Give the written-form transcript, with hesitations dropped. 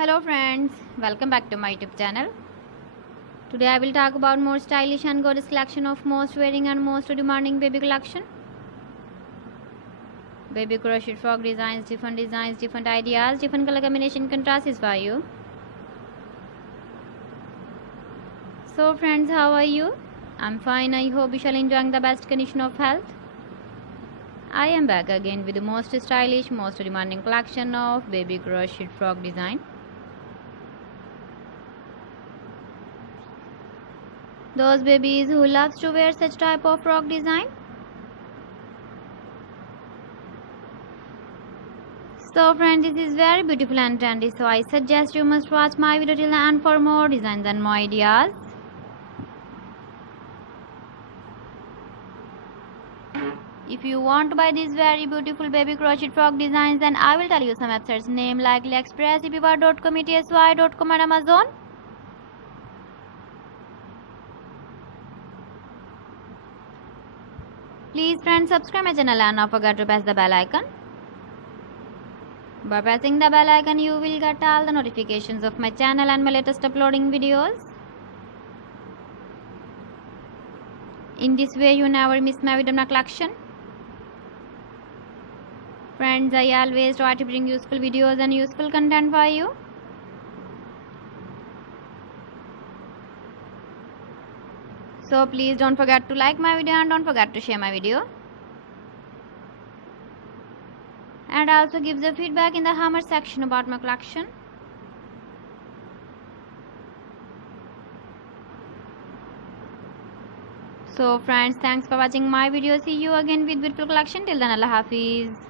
Hello friends, welcome back to my YouTube channel. Today I will talk about more stylish and gorgeous collection of most wearing and most demanding baby collection. Baby crochet frock designs, different ideas, different color combination contrasts for you. So friends, how are you? I'm fine. I hope you shall enjoying the best condition of health. I am back again with the most stylish, most demanding collection of baby crochet frock design. Those babies who loves to wear such type of frock design. So friends, this is very beautiful and trendy, so I suggest you must watch my video till the end for more designs and more ideas. If you want to buy these very beautiful baby crochet frock designs, then I will tell you some websites name like AliExpress, eBay.com, ETSY.com and Amazon. Please friends, subscribe my channel and not forget to press the bell icon. By pressing the bell icon, you will get all the notifications of my channel and my latest uploading videos. In this way, you never miss my video collection. Friends, I always try to bring useful videos and useful content for you. So please don't forget to like my video and don't forget to share my video. And also give the feedback in the comment section about my collection. So friends, thanks for watching my video. See you again with beautiful collection. Till then, Allah Hafiz.